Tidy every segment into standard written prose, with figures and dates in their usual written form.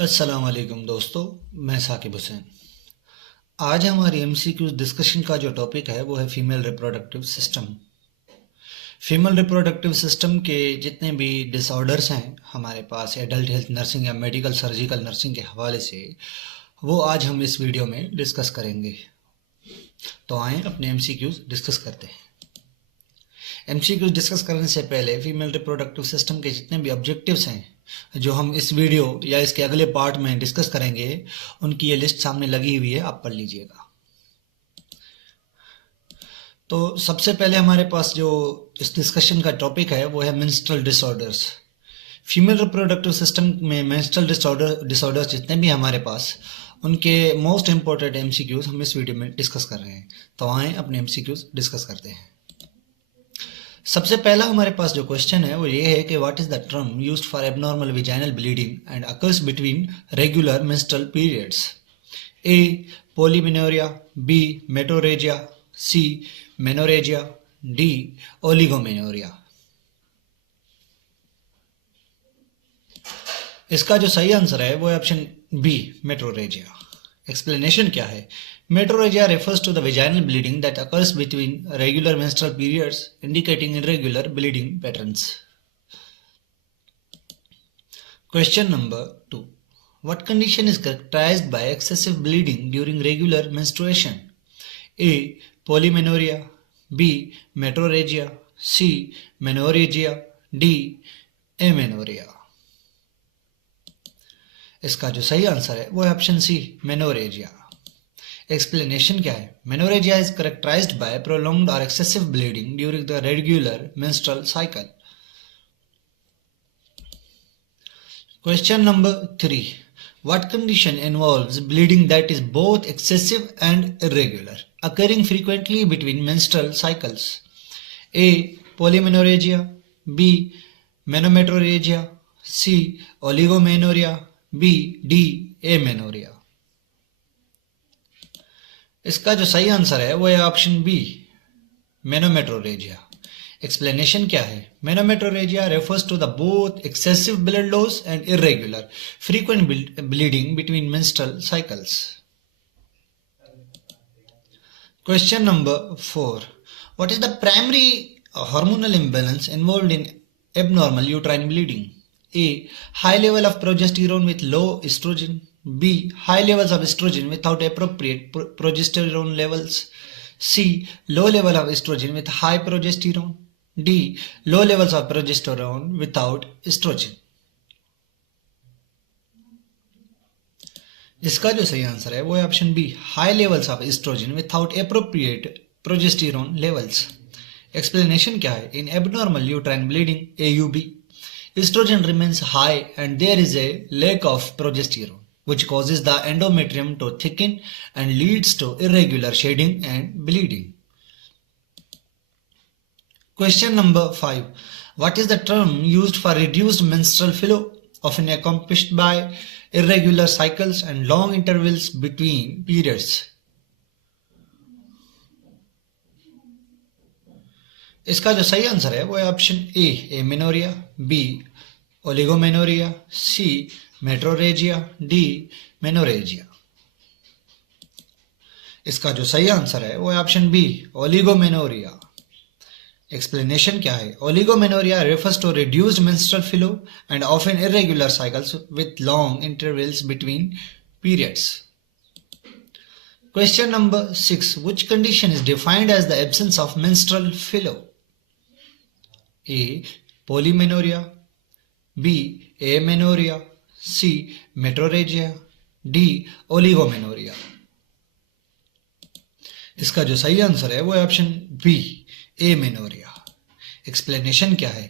अस्सलाम वालेकुम दोस्तों, मैं साकिब हुसैन। आज हमारी एमसीक्यू डिस्कशन का जो टॉपिक है वो है female reproductive system. Female reproductive system के जितने भी डिसऑर्डर्स हैं हमारे पास एडल्ट हेल्थ नर्सिंग या मेडिकल सर्जिकल नर्सिंग के हवाले से, वो आज हम इस वीडियो में डिस्कस करेंगे। तो आएँ अपने एमसीक्यूज डिस्कस करते हैं। एमसीक्यूज डिस्कस करने से पहले फीमेल रिप्रोडक्टिव सिस्टम के जितने भी ऑब्जेक्टिव्स हैं जो हम इस वीडियो या इसके अगले पार्ट में डिस्कस करेंगे, उनकी ये लिस्ट सामने लगी हुई है, आप पढ़ लीजिएगा। तो सबसे पहले हमारे पास जो इस डिस्कशन का टॉपिक है वो है menstrual disorders. Female reproductive system में मेंस्ट्रुअल डिसऑर्डर्स जितने भी हमारे पास, उनके मोस्ट इंपॉर्टेंट एमसीक्यूज हम इस वीडियो में डिस्कस कर रहे हैं। तो आएँ अपने एमसीक्यूज डिस्कस करते हैं। सबसे पहला हमारे पास जो क्वेश्चन है वो ये है कि what is the term used for abnormal vaginal bleeding and occurs between regular menstrual periods. A polymenorrhoea, B metrorrhagia, C menorrhagia, D oligomenorrhoea. इसका जो सही आंसर है वो है ऑप्शन बी मेट्रोरेजिया। एक्सप्लेनेशन क्या है? Metrorrhagia refers to the vaginal bleeding that occurs between regular menstrual periods, indicating irregular bleeding patterns. Question number 2. What condition is characterized by excessive bleeding during regular menstruation? A. Polymenorrhea, B. Metrorrhagia, C. Menorrhagia, D. Amenorrhea. इसका जो सही answer है वो है option सी menorrhagia. Explanation क्या है? Menorrhagia is characterised by prolonged और excessive bleeding during the regular menstrual cycle. Question number 3. What condition involves bleeding that is both excessive and irregular occurring frequently between menstrual cycles? A polymenorrhoea, B menometrorrhagia, C oligomenorrhoea, B D amenorrhoea. इसका जो सही answer है वो है option B मेनोमेट्रोरेजिया। Explanation क्या है? Menometrorrhagia refers to the both excessive blood loss and irregular frequent bleeding between menstrual cycles. Question number 4. What is the primary hormonal imbalance involved in abnormal uterine bleeding? A. High level of progesterone with low estrogen. B. High levels of estrogen without appropriate progesterone levels. C. Low level of estrogen with high progesterone. D. Low levels of progesterone without estrogen. इसका जो सही answer है वो है option B high levels of oestrogen without appropriate progesterone levels. Explanation क्या है? In abnormal uterine bleeding AUB, estrogen remains high and there is a lack of progesterone, which causes the endometrium to thicken and leads to irregular shedding and bleeding. Question number 5. What is the term used for reduced menstrual flow, often accompanied by irregular cycles and long intervals between periods? इसका जो सही answer है वो है option A amenorrhoea, B oligomenorrhoea, C metrorrhagia, D menorrhagia. इसका जो सही answer है वो है ऑप्शन बी ओलिगोमेनोरिया। एक्सप्लेनेशन क्या है? Oligomenorrhoea refers to reduced menstrual flow and often irregular cycles with long intervals between periods. Question number 6. Which condition is defined as the absence of menstrual flow? A. Polymenorrhea, B. Amenorrhea, C. Metrorrhagia, D. Oligomenorrhea. इसका जो सही answer है वो है option B amenorrhoea. Explanation क्या है?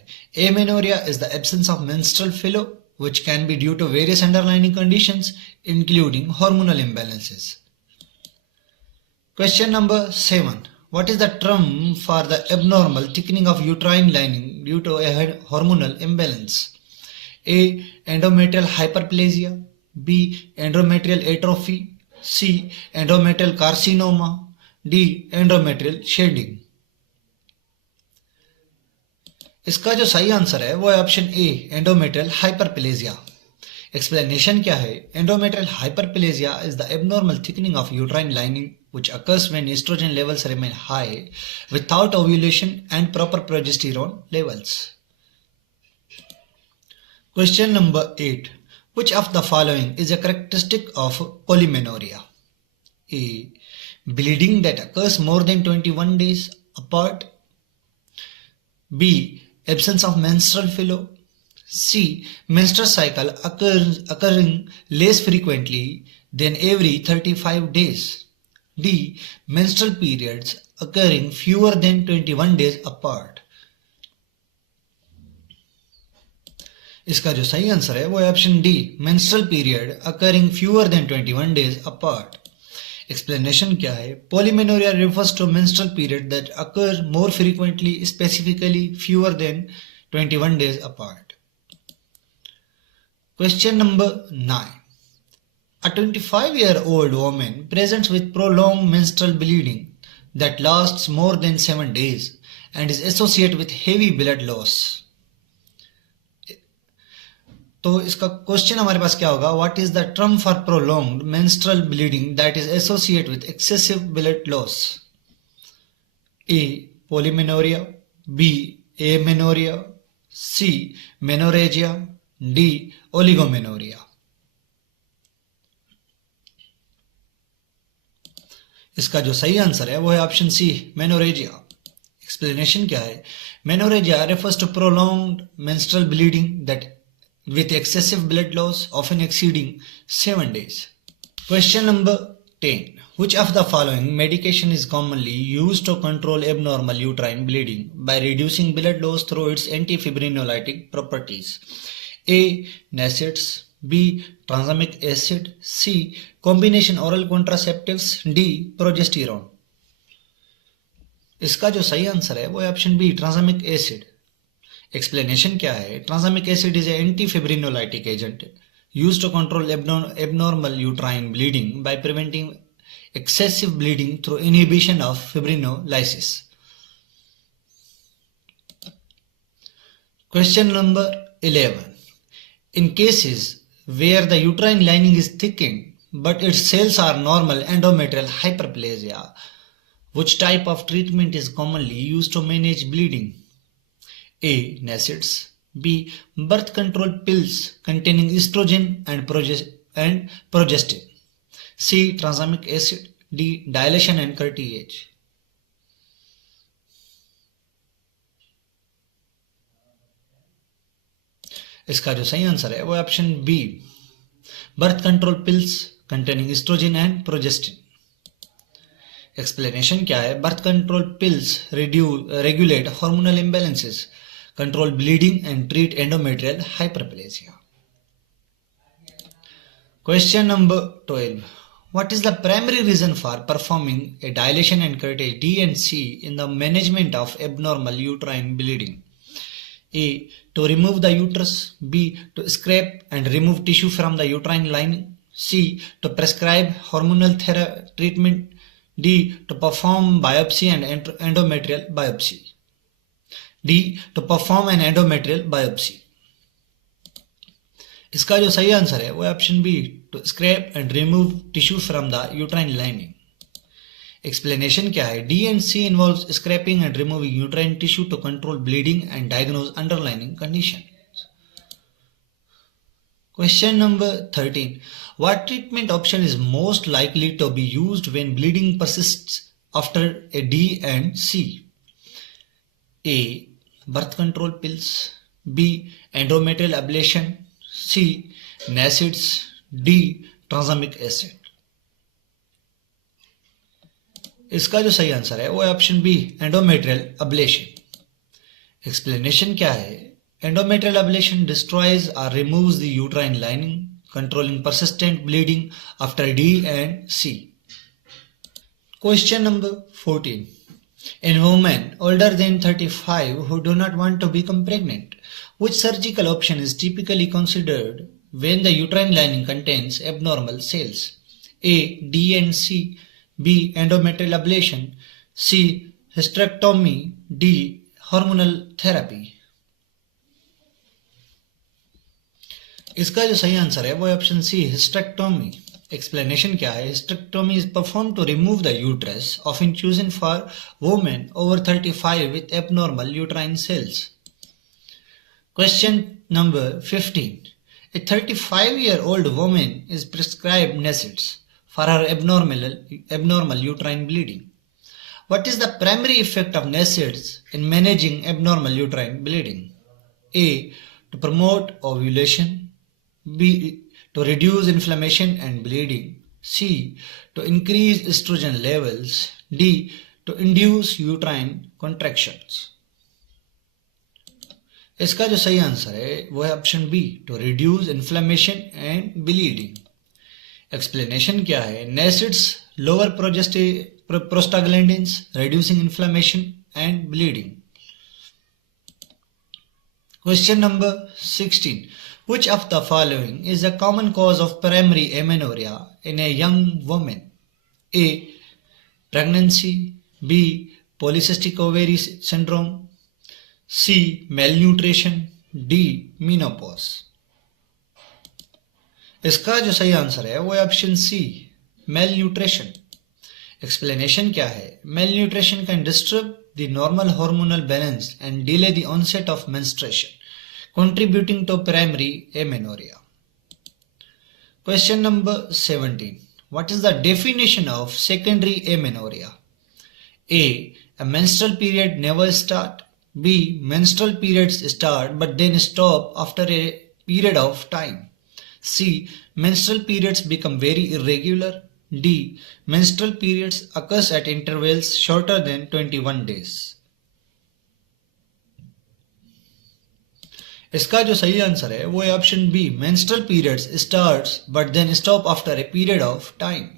Amenorrhoea is the absence of menstrual flow which can be due to various underlying conditions including hormonal imbalances. Question number 7. What is the term for the abnormal thickening of uterine lining due to a hormonal imbalance? A. Endometrial hyperplasia, B. Endometrial atrophy, C. Endometrial carcinoma, D. Endometrial shedding. इसका जो सही answer है वो है option ए endometrial hyperplasia. Explanation क्या है? Endometrial hyperplasia is the abnormal thickening of uterine lining which occurs when estrogen levels remain high without ovulation and proper progesterone levels. Question number 8. Which of the following is a characteristic of polymenorrhea? A. Bleeding that occurs more than 21 days apart. B. Absence of menstrual flow. C. Menstrual cycle occurring less frequently than every 35 days. D. Menstrual periods occurring fewer than 21 days apart. इसका जो सही answer है वो है option D, menstrual period occurring fewer than 21 days apart. Explanation क्या है? Polymenorrhoea refers to menstrual period that occur more frequently, specifically fewer than 21 days apart. Question number 9. A 25-year-old woman presents with prolonged menstrual bleeding that lasts more than 7 days and is associated with heavy blood loss. तो इसका question हमारे पास क्या होगा? What is the term for prolonged menstrual bleeding that is associated with excessive blood loss? A. Polymenorrhoea. B. Amenorrhoea. C. Menorrhagia. D. Oligomenorrhoea. इसका जो सही answer है वो है ऑप्शन सी, मेनोरेजिया. एक्सप्लेनेशन क्या है? Menorrhagia refers to prolonged menstrual bleeding that with excessive blood loss often exceeding 7 days. Question number 10. Which of the following medication is commonly used to control abnormal uterine bleeding by reducing blood loss through its antifibrinolytic properties? A. NSAIDs. B. Tranexamic acid. C. Combination oral contraceptives. D. Progesterone. इसका जो सही answer है वो है option B, tranexamic acid. Explanation क्या है? Tranexamic acid is anti fibrinolytic agent used to control abnormal uterine bleeding by preventing excessive bleeding through inhibition of fibrinolysis. Question number 11. In cases where the uterine lining is thickened but its cells are normal, endometrial hyperplasia, which type of treatment is commonly used to manage bleeding? A. NSAIDs. B. Birth control pills containing estrogen and progestin. C. Tranexamic acid. D. Dilation and curtilage. इसका जो सही answer है वो option B, birth control pills containing oestrogen and progestin. Explanation क्या है? Birth control pills regulate hormonal imbalances, control bleeding and treat endometrial hyperplasia. Question number 12. What is the primary reason for performing a dilation and curtilage D and C in the management of abnormal uterine bleeding? A. To remove the uterus. B. To scrape and remove tissue from the uterine lining. C. To prescribe hormonal treatment. D. To perform biopsy and endometrial biopsy. D. To perform an endometrial biopsy. इसका जो सही answer है वो option B, to scrap and remove tissue from the uterine lining. Explanation क्या है? D and C involves scraping and removing uterine tissue to control bleeding and diagnose underlining condition. Question number 13. What treatment option is most likely to be used when bleeding persists after a D and C? A. Birth control pills. B. Endometrial ablation. C. NSAIDs. D. Tranexamic acid. इसका जो सही answer है वो है option B, endometrial ablation. Explanation क्या है? Endometrial ablation destroys or removes the uterine lining, controlling persistent bleeding after D and C. Question number 14. In women older than 35 who do not want to become pregnant, which surgical option is typically considered when the uterine lining contains abnormal cells? A. D and C. B. Endometrial ablation. C. Hysterectomy. D. Hormonal therapy. इसका जो सही answer है वो है option सी, hysterectomy. Explanation क्या है? Hysterectomy is perform to remove the uterus, often chosen for women over 35 with abnormal uterine cells. Question number 15. A 35-year-old woman is prescribed NSAIDs for her abnormal uterine bleeding. What is the primary effect of NSAIDs in managing abnormal uterine bleeding? A. To promote ovulation. B. To reduce inflammation and bleeding. C. To increase estrogen levels. D. To induce uterine contractions. इसका जो सही answer है वो है option B, to reduce inflammation and bleeding. Explanation क्या है? NSAIDs lower prostaglandins, reducing inflammation and bleeding. Question number 16. Which of the following is a common cause of primary amenorrhea in a young woman? A. Pregnancy. B. Polycystic ovary syndrome. C. Malnutrition. D. Menopause. इसका जो सही answer है वो है option सी, malnutrition. Explanation क्या है? Malnutrition can disturb the normal hormonal balance and delay the onset of menstruation, contributing to primary amenorrhea. Question number 17. What is the definition of secondary amenorrhea? A. A menstrual period never start. B. Menstrual periods start but then stop after a period of time. C. Menstrual periods become very irregular. D. Menstrual periods occurs at intervals shorter than 21 days. इसका जो सही answer है वो है option B, menstrual periods starts but then stop after a period of time.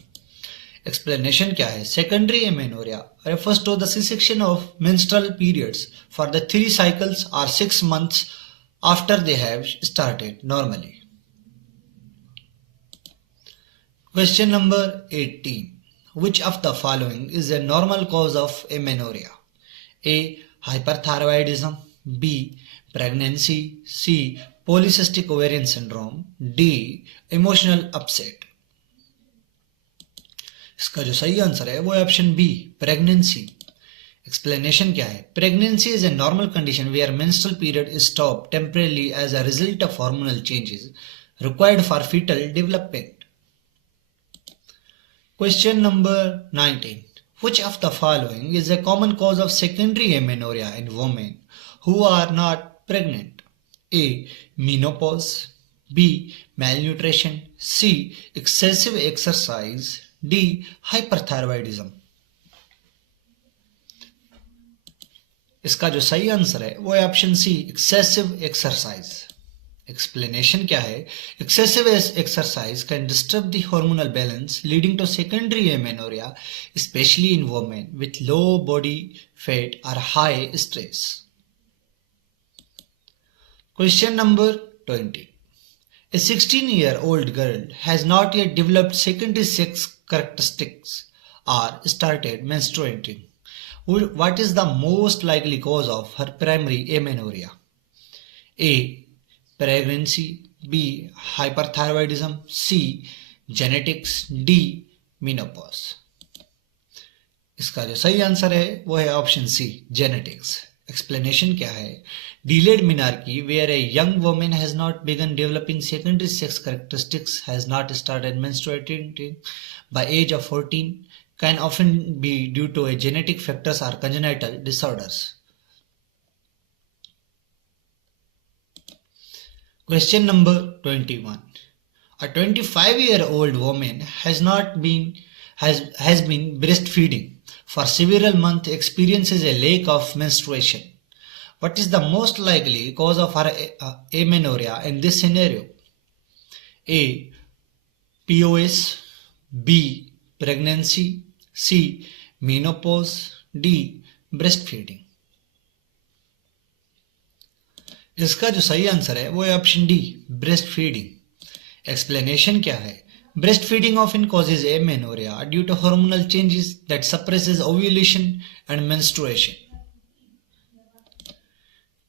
Explanation क्या है? Secondary amenorrhea refers to the cessation of menstrual periods for the 3 cycles or 6 months after they have started normally. Question number 18. Which of the following is a normal cause of amenorrhea? A. Hyperthyroidism. B. Pregnancy. C. Polycystic ovarian syndrome. D. Emotional upset. इसका जो सही answer है वो है option B, pregnancy. Explanation क्या है? Pregnancy is a normal condition where menstrual period is stop temporarily as a result of hormonal changes required for foetal development. Question number 19. Which of the following is a common cause of secondary amenorrhea in women who are not pregnant? A. Menopause. B. Malnutrition. C. Excessive exercise. D. Hyperthyroidism. इसका जो सही answer है वो है option C, excessive exercise. Explanation क्या है? Excessive exercise can disturb the hormonal balance leading to secondary amenorrhoea, especially in women with low body fat और high stress. Question number 20. A 16-year-old girl has not yet developed secondary sex characteristics or started menstruating. What is the most likely cause of her primary amenorrhea? A. Pregnancy. B. Hyperthyroidism. C. Genetics. D. Menopause. इसका जो सही answer है वो है option सी, genetics. Explanation क्या है? Delayed menarche, where a young woman has not begun developing secondary sex characteristics, has not started menstruating by age of 14, can often be due to a genetic factors or congenital disorders. Question number 21. A 25-year-old woman has been breastfeeding for several months, experiences a lack of menstruation. What is the most likely cause of her amenorrhea in this scenario? A. POS. B. Pregnancy. C. Menopause. D. Breastfeeding. इसका जो सही answer है वो है option D, breast feeding. Explanation क्या है? Breast feeding often causes amenorrhea due to hormonal changes that suppresses ovulation and menstruation.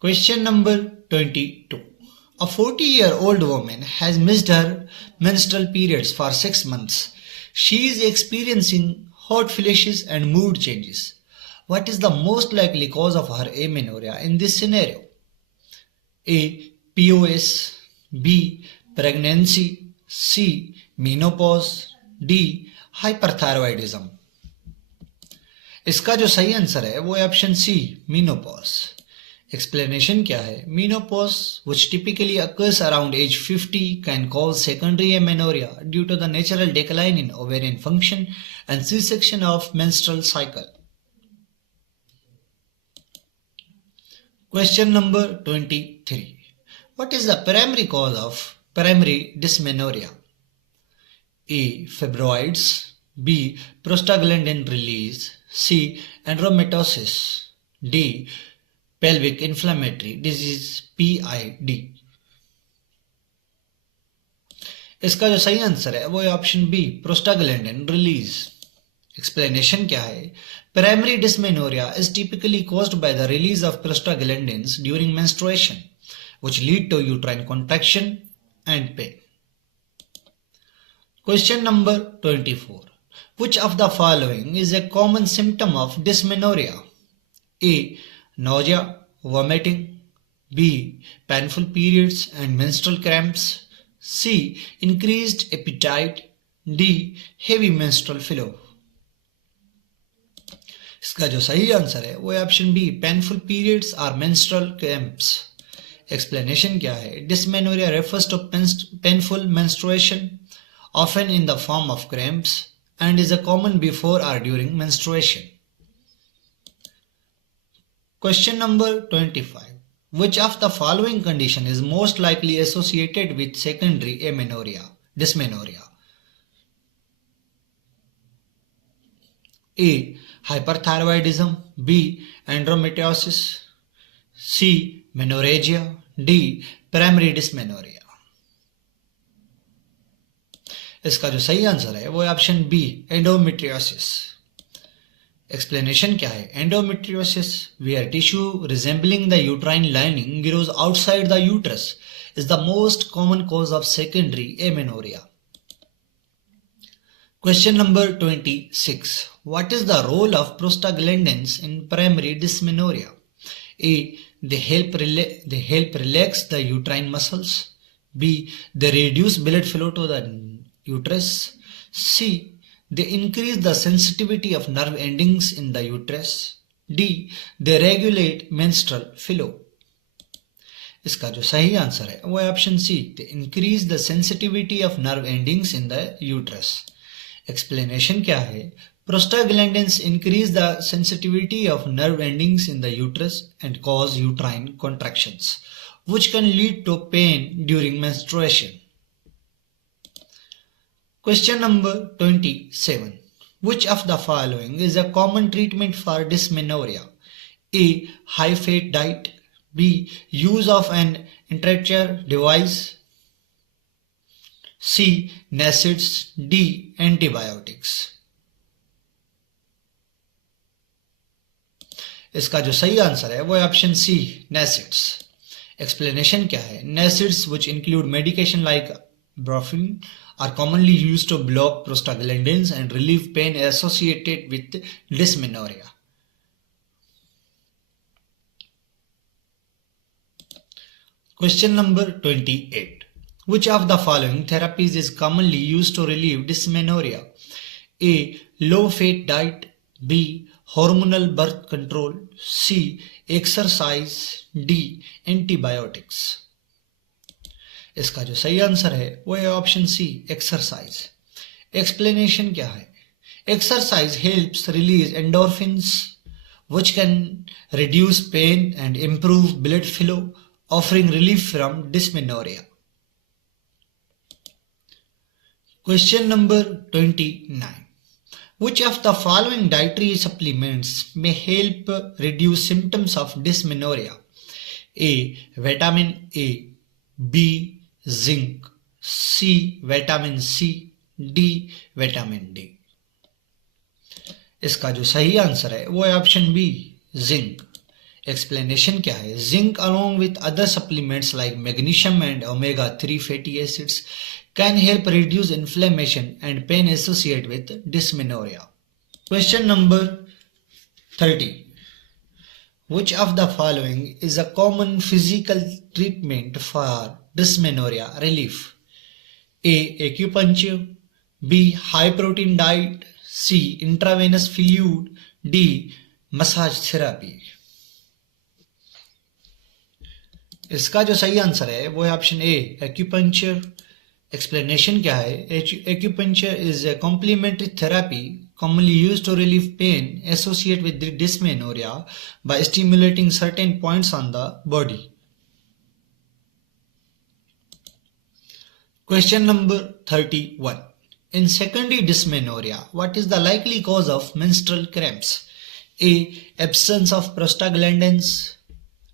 Question number 22. A 40-year-old woman has missed her menstrual periods for 6 months. She is experiencing hot flashes and mood changes. What is the most likely cause of her amenorrhea in this scenario? A. POS. B. Pregnancy. C. Menopause. D. Hyperthyroidism. इसका जो सही answer है वो है option सी, menopause. Explanation क्या है? Menopause which typically occurs around age 50 can cause secondary amenorrhea due to the natural decline in ovarian function and C-section of menstrual cycle. Question number 23. What is the primary cause of primary dysmenorrhea? A. Fibroids. B. Prostaglandin release. C. Endometriosis. D. Pelvic inflammatory disease PID. इसका जो सही answer है वो है option B, prostaglandin release. Explanation क्या है? Primary dysmenorrhoea is typically caused by the release of prostaglandins during menstruation, which lead to uterine contraction and pain. Question number 24. Which of the following is a common symptom of dysmenorrhea? A. Nausea, vomiting. B. Painful periods and menstrual cramps. C. Increased appetite. D. Heavy menstrual flow. इसका जो सही answer है वो है option B, painful periods और menstrual cramps. Explanation क्या है? Dysmenorrhoea refers to painful menstruation, often in the form of cramps, and is a common before or during menstruation. Question number 25. Which of the following condition is most likely associated with secondary dysmenorrhea? A. Hyperthyroidism. B. Endometriosis. C. Menorrhagia. D. Primary dysmenorrhea. इसका जो सही answer है वो है option B, endometriosis. Explanation क्या है? Endometriosis, where tissue resembling the uterine lining grows outside the uterus, is the most common cause of secondary amenorrhea. Question number 26. What is the role of prostaglandins in primary dysmenorrhea? A. They help relax the uterine muscles. B. They reduce blood flow to the uterus. C. They increase the sensitivity of nerve endings in the uterus. D. They regulate menstrual flow. इसका जो सही answer है वो है option C, they increase the sensitivity of nerve endings in the uterus. Explanation क्या है? Prostaglandins increase the sensitivity of nerve endings in the uterus and cause uterine contractions, which can lead to pain during menstruation. Question number 27. Which of the following is a common treatment for dysmenorrhea? A. High fat diet. B. Use of an intrauterine device. C. NSAIDs. D. Antibiotics. इसका जो सही answer है वो है option सी, NSAIDs. Explanation क्या है? NSAIDs, which include medication like Brufen, are commonly used to block prostaglandins and relieve pain associated with dysmenorrhea. Question number 28. Which of the following therapies is commonly used to relieve dysmenorrhea? A. Low fat diet. B. Hormonal birth control. C. Exercise. D. Antibiotics. इसका जो सही answer है वो है option सी, exercise. Explanation क्या है? Exercise helps release endorphins which can reduce pain and improve blood flow, offering relief from dysmenorrhea. Question number 29. Which of the following dietary supplements may help reduce symptoms of dysmenorrhea? A. Vitamin A. B. Zinc. C. Vitamin C. D. Vitamin D. इसका जो सही answer है वो है option B, zinc. Explanation क्या है? Zinc along with other supplements like magnesium and omega-3 fatty acids can help reduce inflammation and pain associated with dysmenorrhea. Question number 30. Which of the following is a common physical treatment for dysmenorrhea relief? A. Acupuncture. B. High protein diet. C. Intravenous fluid. D. Massage therapy. इसका जो सही answer है वो है option ए, acupuncture. Explanation क्या है? Acupuncture is a complementary therapy commonly used to relieve pain associated with dysmenorrhea by stimulating certain points on the body. Question number 31. In secondary dysmenorrhea, what is the likely cause of menstrual cramps? A. Absence of prostaglandins.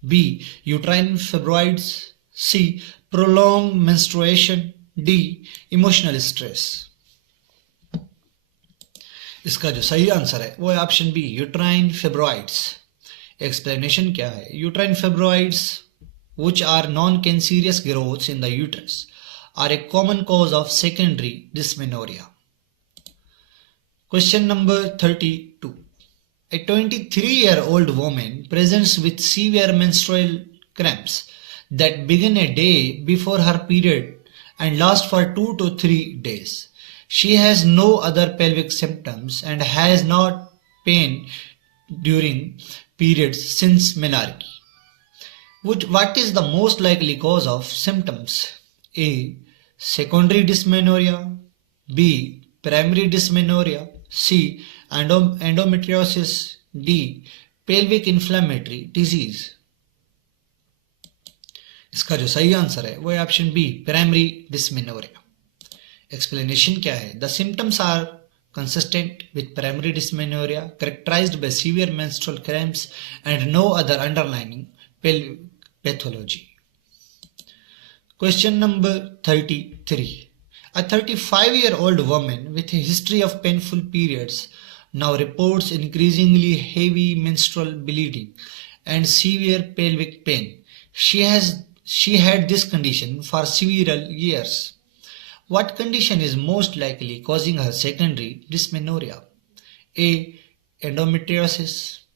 B. Uterine fibroids. C. Prolonged menstruation. D. Emotional stress. इसका जो सही answer है वो है option B, uterine fibroids. Explanation क्या है? Uterine fibroids which are non-cancerous growths in the uterus are a common cause of secondary dysmenorrhea. Question number 32. A 23-year-old woman presents with severe menstrual cramps that begin a day before her period and last for 2 to 3 days. She has no other pelvic symptoms and has not pain during periods since menarche. What is the most likely cause of symptoms? A. Secondary dysmenorrhea. B. Primary dysmenorrhea. C. Endometriosis. D. Pelvic inflammatory disease. इसका जो सही answer है वो है option B, primary dysmenorrhoea. Explanation क्या है? The symptoms are consistent with primary dysmenorrhea characterized by severe menstrual cramps and no other underlying pathology. Question number 33. A 35-year-old woman with a history of painful periods now reports increasingly heavy menstrual bleeding and severe pelvic pain. She had this condition for several years. What condition is most likely causing her secondary dysmenorrhea? A. Endometriosis.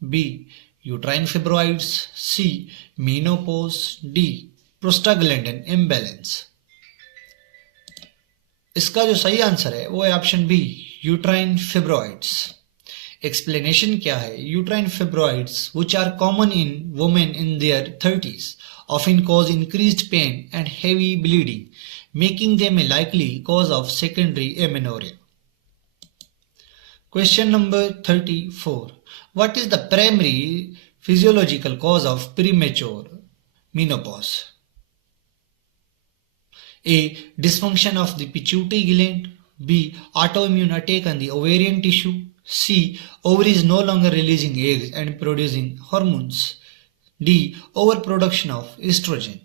B. Uterine fibroids. C. Menopause. D. Prostaglandin imbalance. इसका जो सही answer है वो है option B, uterine fibroids. Explanation क्या है? Uterine fibroids which are common in women in their 30s often cause increased pain and heavy bleeding, making them a likely cause of secondary amenorrhea. Question number 34. What is the primary physiological cause of premature menopause? A. Dysfunction of the pituitary gland. B. Autoimmune attack on the ovarian tissue. C. Ovaries no longer releasing eggs and producing hormones. D. Overproduction of estrogen.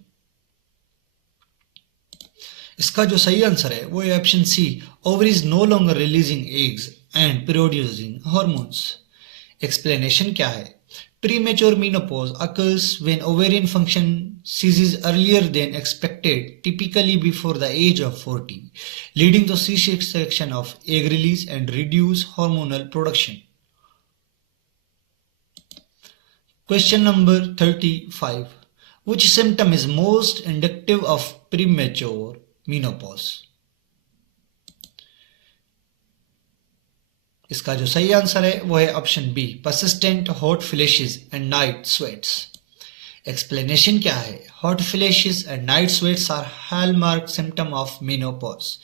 इसका जो सही answer है वो है option C, ovaries no longer releasing eggs and producing hormones. Explanation क्या है? Premature menopause occurs when ovarian function ceases earlier than expected, typically before the age of 40, leading to cessation of egg release and reduced hormonal production. Question number 35. Which symptom is most indicative of premature menopause? इसका जो सही answer है वो है option B, persistent hot flashes and night sweats. Explanation क्या है? Hot flashes and night sweats are hallmark symptom of menopause,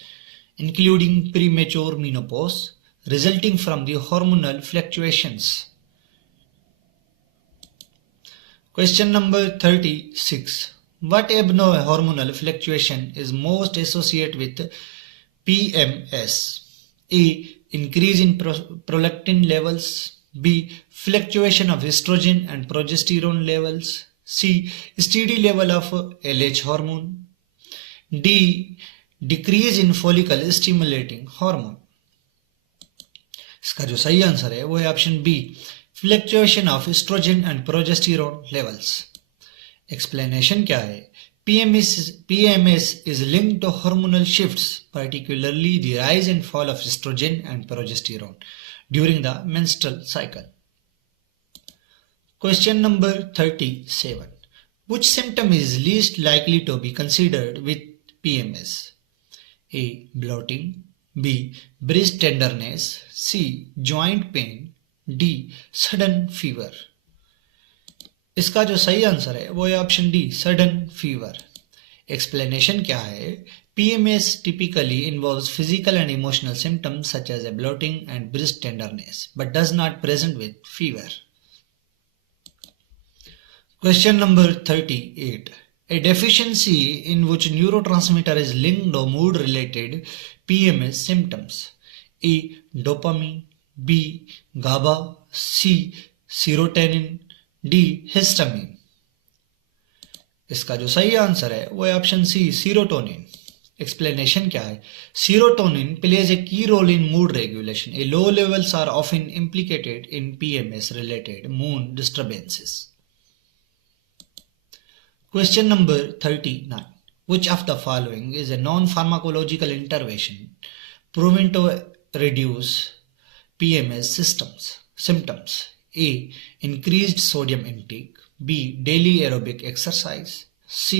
including premature menopause resulting from the hormonal fluctuations. Question number 36. What abnormal hormonal fluctuation is most associated with PMS? A. Increase in prolactin levels. B. Fluctuation of estrogen and progesterone levels. C. Steady level of LH hormone. D. Decrease in follicle stimulating hormone. इसका जो सही answer है वो है option B, fluctuation of oestrogen and progesterone levels. Explanation क्या है? PMS is linked to hormonal shifts, particularly the rise and fall of estrogen and progesterone during the menstrual cycle. Question number 37. Which symptom is least likely to be considered with PMS? A. Bloating. B. Breast tenderness. C. Joint pain. D. Sudden fever. इसका जो सही answer है वो है option D, sudden fever. Explanation क्या है? PMS typically involves physical and emotional symptoms such as a bloating and breast tenderness, but does not present with fever. Question number 38. A deficiency in which neurotransmitter is linked to mood-related PMS symptoms? A. Dopamine. B. GABA. C. Serotonin. D. Histamine. इसका जो सही answer है वो है option सी, serotonin. Explanation क्या है? Serotonin plays a key role in mood regulation. A low levels are often implicated in PMS related mood disturbances. Question number 39. Which of the following is a non-pharmacological intervention proven to reduce PMS symptoms? A. Increased sodium intake. B. Daily aerobic exercise. C.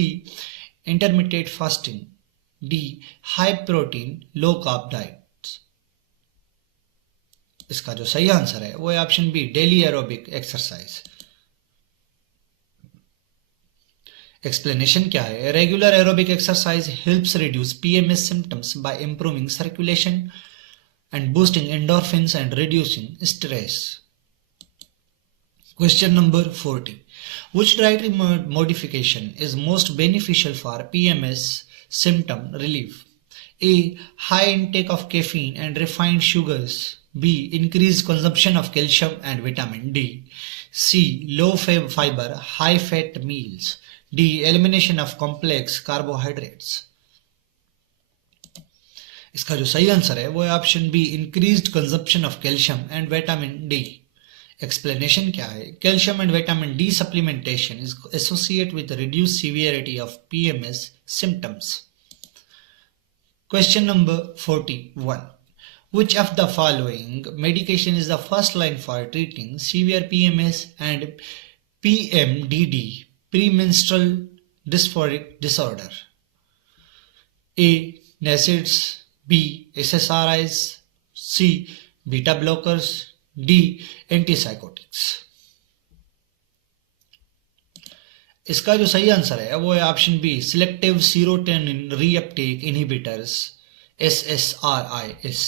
Intermittent fasting. D. High protein, low carb diets. इसका जो सही answer है वो है option B, daily aerobic exercise. Explanation क्या है? Regular aerobic exercise helps reduce PMS symptoms by improving circulation and boosting endorphins and reducing stress. Question number 40. Which dietary modification is most beneficial for PMS symptom relief? A. High intake of caffeine and refined sugars. B. Increased consumption of calcium and vitamin D. C. Low fiber, high fat meals. D. Elimination of complex carbohydrates. इसका जो सही answer है वो है option B, increased consumption of calcium and vitamin D. Explanation क्या है? Calcium and vitamin D supplementation is associate with reduce severity of PMS symptoms. Question number 41. Which of the following medication is the first line for treating severe PMS and PMDD, premenstrual dysphoric disorder? A. NSAIDs. B. SSRIs. C. Beta blockers. D. Antipsychotics. इसका जो सही answer है वो है option B, selective serotonin reuptake inhibitors, SSRIs.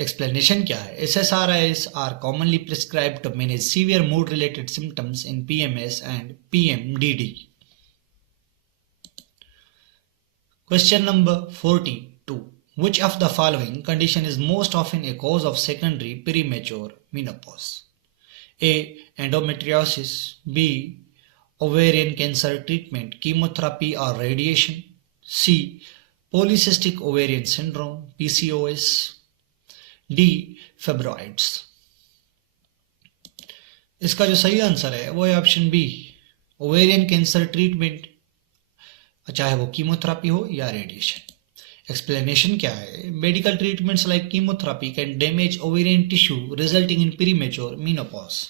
Explanation क्या है? SSRIs are commonly prescribed to manage severe mood related symptoms in PMS and PMDD. Question number 42. Which of the following condition is most often a cause of secondary premature menopause? A. Endometriosis. B. Ovarian cancer treatment, chemotherapy or radiation. C. Polycystic ovarian syndrome, PCOS. D. Fibroids. इसका जो सही answer है वो है option B, ovarian cancer treatment, चाहे वो chemotherapy हो या रेडिएशन। एक्सप्लेनेशन क्या है? Medical treatments like chemotherapy can damage ovarian tissue resulting in premature menopause.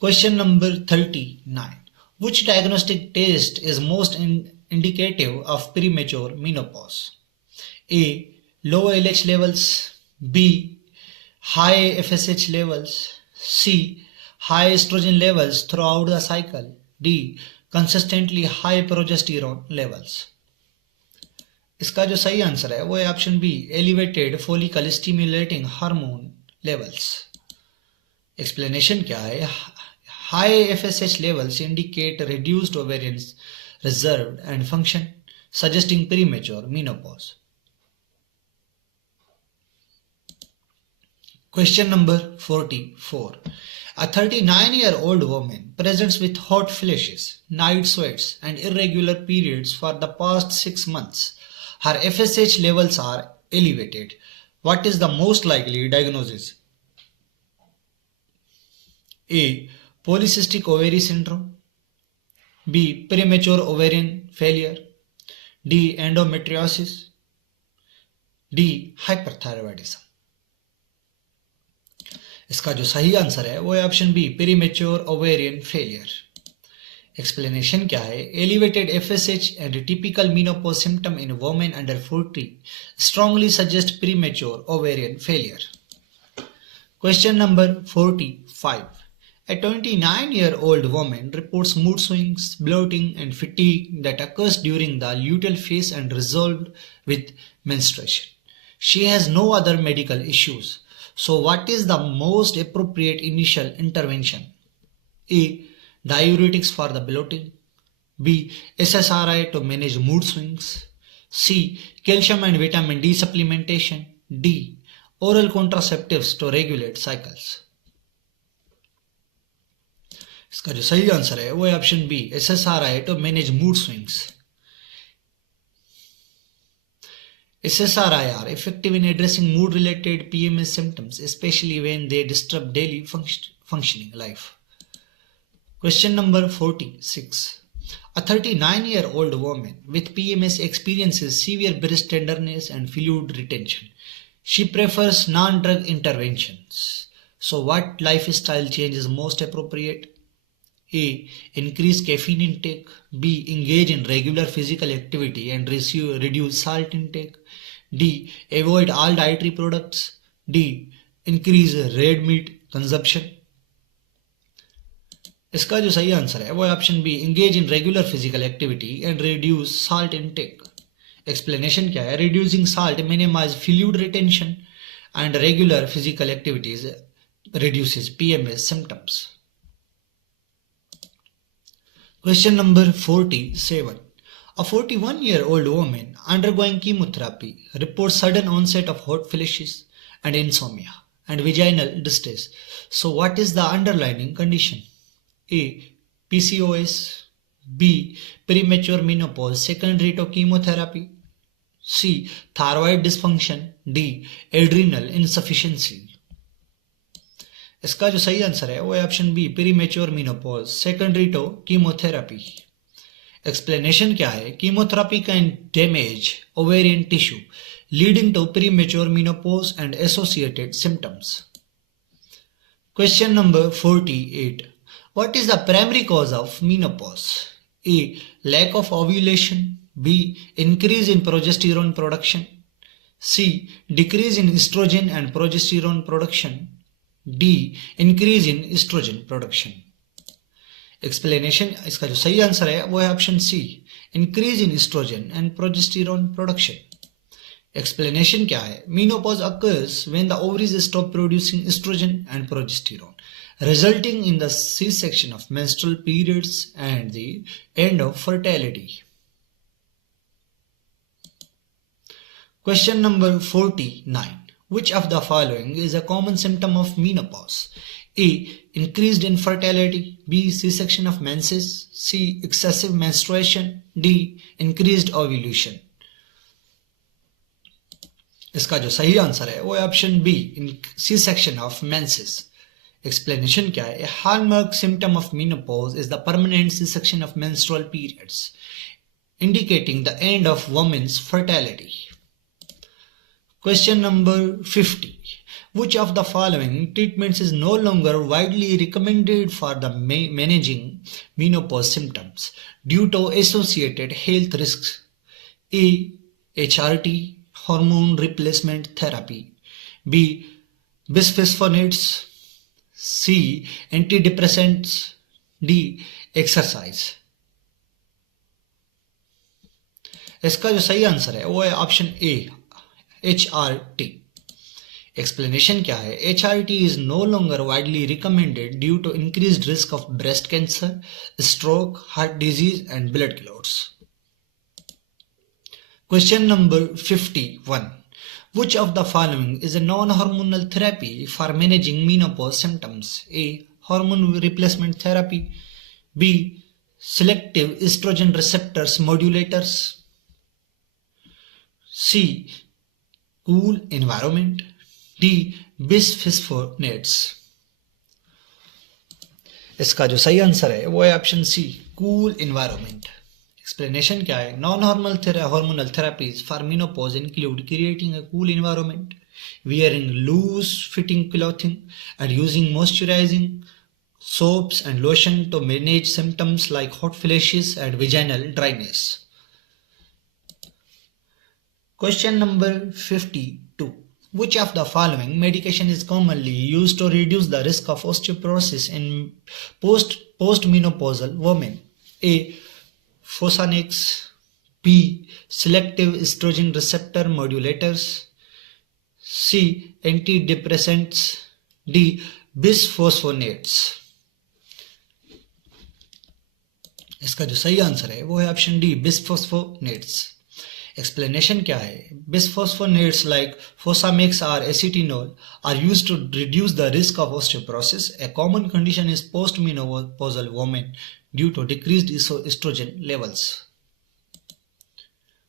Question number 39. Which diagnostic test is most indicative of premature menopause? A. Low LH levels. B. High FSH levels. C. High estrogen levels throughout the cycle. D. Consistently high progesterone levels. इसका जो सही answer है वो है option B, elevated follicle stimulating hormone levels. Explanation क्या है? High FSH levels indicate reduced ovarian reserve and function, suggesting premature menopause. Question number 44. A 39-year-old woman presents with hot flashes, night sweats, and irregular periods for the past 6 months. Her FSH levels are elevated. What is the most likely diagnosis? A. Polycystic ovary syndrome. B. Premature ovarian failure. D. Endometriosis. D. Hyperthyroidism. इसका जो सही answer है वो है option B, premature ovarian failure. Explanation क्या है? Elevated FSH and typical menopause symptom in women under 40 strongly suggest premature ovarian failure. Question number 45. A 29-year-old woman reports mood swings, bloating and fatigue that occurs during the luteal phase and resolved with menstruation. She has no other medical issues. So what is the most appropriate initial intervention? A. Diuretics for the bloating. B. SSRI to manage mood swings. C. Calcium and vitamin D supplementation. D. Oral contraceptives to regulate cycles. इसका जो सही answer है वो है option B, SSRI to manage mood swings. SSRI are effective in addressing mood-related PMS symptoms, especially when they disturb daily functioning life. Question number 46. A 39-year-old woman with PMS experiences severe breast tenderness and fluid retention. She prefers non-drug interventions. So what lifestyle change is most appropriate? A. Increase caffeine intake. B. Engage in regular physical activity and reduce salt intake. D. Avoid all dietary products. D. Increase red meat consumption. इसका जो सही answer है वो है option B, engage in regular physical activity and reduce salt intake. Explanation क्या है? Reducing salt minimise fluid retention and regular physical activities reduces PMS symptoms. Question number 47. A 41-year-old woman undergoing chemotherapy reports sudden onset of hot flashes and insomnia and vaginal distress. So what is the underlying condition? A. PCOS. B. Premature menopause secondary to chemotherapy. C. Thyroid dysfunction. D. Adrenal insufficiency. इसका जो सही answer है वो है option B, premature menopause secondary to chemotherapy. Explanation क्या है? Chemotherapy can damage ovarian tissue leading to premature menopause and associated symptoms. Question number 48. What is the primary cause of menopause? A. Lack of ovulation. B. Increase in progesterone production. C. Decrease in estrogen and progesterone production. D. Increase in estrogen production. Explanation. इसका जो सही answer है वो है option C, increase in oestrogen and progesterone production. Explanation क्या है? Menopause occurs when the ovaries stop producing estrogen and progesterone, resulting in the cessation of menstrual periods and the end of fertility. Question number 49. Which of the following is a common symptom of menopause? A. Increased infertility. B. C-section of menses. C. Excessive menstruation. D. Increased ovulation. इसका जो सही answer है वो है option B, C-section of menses. Explanation क्या है? A hallmark symptom of menopause is the permanent cessation of menstrual periods, indicating the end of woman's fertility. Question number 50. Which of the following treatments is no longer widely recommended for the managing menopause symptoms due to associated health risks? A. HRT, hormone replacement therapy. B. Bisphosphonates. C. Antidepressants. D. Exercise. इसका जो सही answer है वो है option ए, HRT. Explanation क्या है? HRT is no longer widely recommended due to increased risk of breast cancer, stroke, heart disease and blood clots. Question number 51. Which of the following is a non-hormonal therapy for managing menopause symptoms? A. Hormone replacement therapy. B. Selective estrogen receptors modulators. C. Cool environment. D. Bisphosphonates. इसका जो सही answer है वो है option C, cool environment. Explanation क्या है? Non hormonal therapies for menopause include creating a cool environment, wearing loose fitting clothing, and using moisturizing soaps and lotion to manage symptoms like hot flashes and vaginal dryness. Question number 52. Which of the following medication is commonly used to reduce the risk of osteoporosis in postmenopausal women? A. Fosanax. B. Selective estrogen receptor modulators. C. Antidepressants. D. Bisphosphonates. इसका जो सही answer है वो है option D, बिस्फोस्फोनेट्स। Explanation क्या है? Bisphosphonates like Fosamax or acetinol are used to reduce the risk of osteoporosis. A common condition is postmenopausal women due to decreased estrogen levels.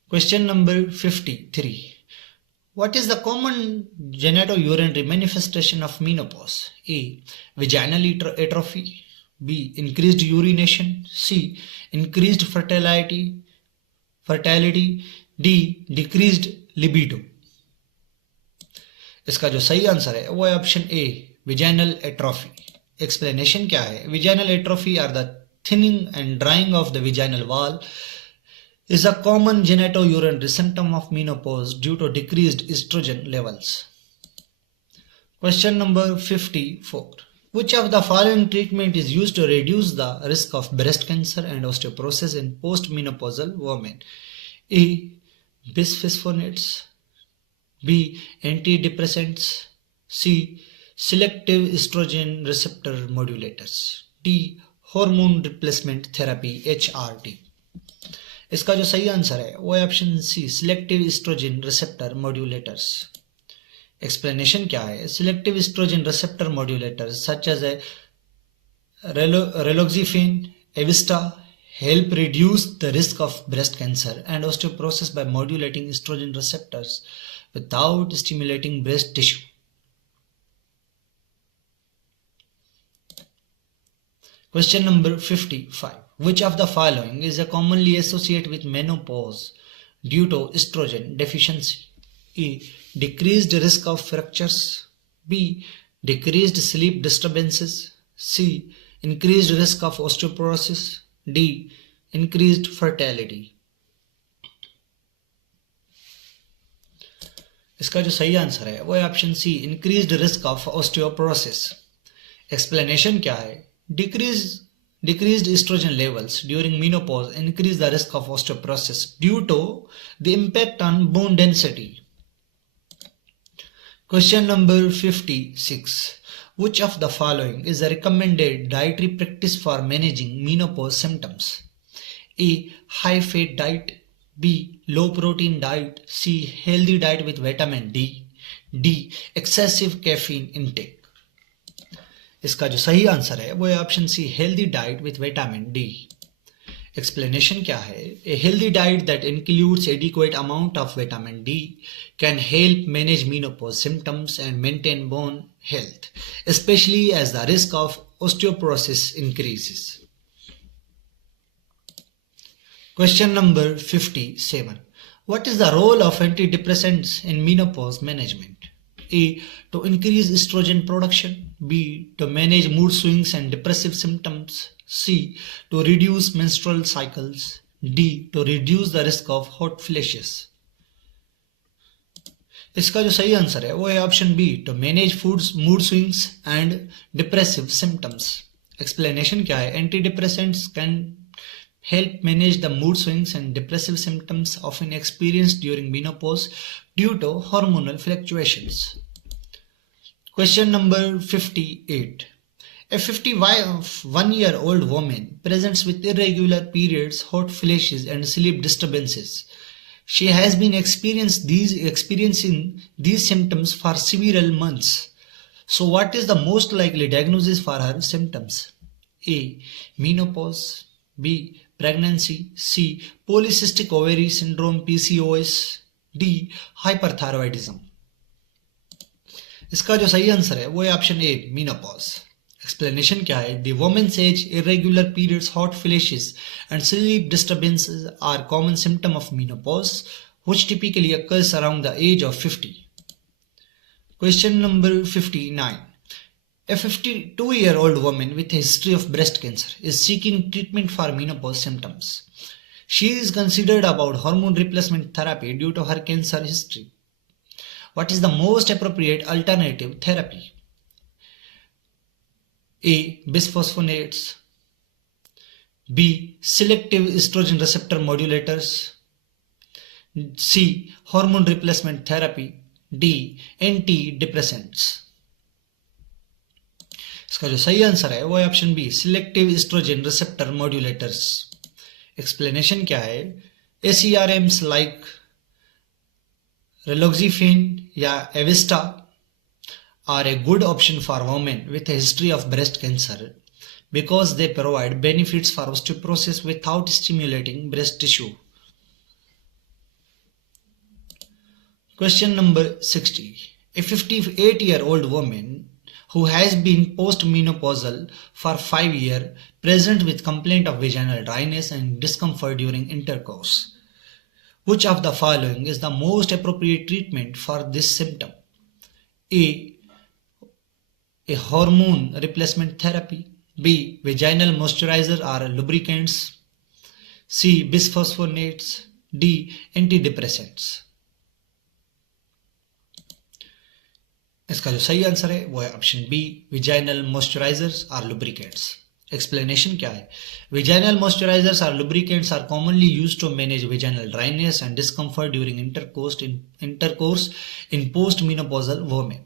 Question number 53. What is the common genitourinary manifestation of menopause? A. Vaginal atrophy. B. Increased urination. C. Increased fertility. D. Decreased libido. इसका जो सही answer है वो है option ए, vaginal atrophy. Explanation क्या है? Vaginal atrophy are the thinning and drying of the vaginal wall is a common genitourinary symptom of menopause due to decreased estrogen levels. Question number 54. Which of the following treatment is used to reduce the risk of breast cancer and osteoporosis in postmenopausal women? A. Bisphosphonates. B. Antidepressants. C. Selective estrogen receptor modulators. D. Hormone replacement therapy HRT. इसका जो सही answer है वो है option C, selective oestrogen receptor modulators. Explanation क्या है? Selective oestrogen receptor modulators such as raloxifene, Evista help reduce the risk of breast cancer and osteoporosis by modulating estrogen receptors without stimulating breast tissue. Question number 55. Which of the following is commonly associated with menopause due to estrogen deficiency? A. Decreased risk of fractures. B. Decreased sleep disturbances. C. Increased risk of osteoporosis. D. Increased fertility. इसका जो सही answer है वो है option C, increased risk of osteoporosis. Explanation क्या है? Decreased estrogen levels during menopause increase the risk of osteoporosis due to the impact on bone density. Question number 56. Which of the following is a recommended dietary practice for managing menopause symptoms? A. High fat diet. B. Low protein diet. C. Healthy diet with vitamin D. D. Excessive caffeine intake. इसका जो सही answer है वो है option C, healthy diet with vitamin D. Explanation क्या है? A healthy diet that includes adequate amount of vitamin D can help manage menopause symptoms and maintain bone health, especially as the risk of osteoporosis increases. Question number 57. What is the role of antidepressants in menopause management? A. To increase estrogen production. B. To manage mood swings and depressive symptoms. C. To reduce menstrual cycles. D. To reduce the risk of hot flashes. इसका जो सही answer है वो है option B, to manage mood swings and depressive symptoms. Explanation क्या है? Antidepressants can help manage the mood swings and depressive symptoms often experienced during menopause due to hormonal fluctuations. Question number 58. A 51-year-old woman presents with irregular periods, hot flashes, and sleep disturbances. She has been experiencing these symptoms for several months. So what is the most likely diagnosis for her symptoms? A. Menopause. B. Pregnancy. C. Polycystic ovary syndrome PCOS. D. Hyperthyroidism. इसका जो सही answer है वो है option ए, menopause. Explanation क्या है? The women's age, irregular periods, hot flashes and sleep disturbances are common symptom of menopause which typically occurs around the age of 50. Question number 59. A 52-year-old woman with a history of breast cancer is seeking treatment for menopause symptoms. She is considered about hormone replacement therapy due to her cancer history. What is the most appropriate alternative therapy? A. Bisphosphonates. B. Selective estrogen receptor modulators. C. Hormone replacement therapy. D. Antidepressants. इसका जो सही answer है वो है option B, selective oestrogen receptor modulators. Explanation क्या है? ACRMs like रेलोक्सिफेन या एविस्टा are a good option for women with a history of breast cancer because they provide benefits for osteoporosis without stimulating breast tissue. Question number 60. A 58-year-old woman who has been postmenopausal for 5 years present with complaint of vaginal dryness and discomfort during intercourse. Which of the following is the most appropriate treatment for this symptom? A hormone replacement therapy. B. Vaginal moisturizer or lubricants. C. Bisphosphonates. D. Antidepressants. इसका जो सही answer है वो है option B, vaginal moisturisers और lubricants. Explanation क्या है? Vaginal moisturisers और lubricants are commonly used to manage vaginal dryness and discomfort during intercourse in post menopausal women.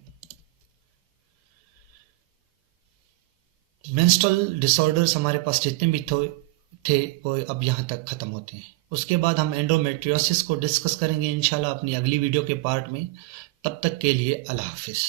Menstrual disorders हमारे पास जितने भी थे वो अब यहाँ तक खत्म होते हैं। उसके बाद हम एंडोमेट्रियोसिस को डिस्कस करेंगे इंशाल्लाह अपनी अगली वीडियो के पार्ट में। तब तक के लिए अल्लाह हाफिज़।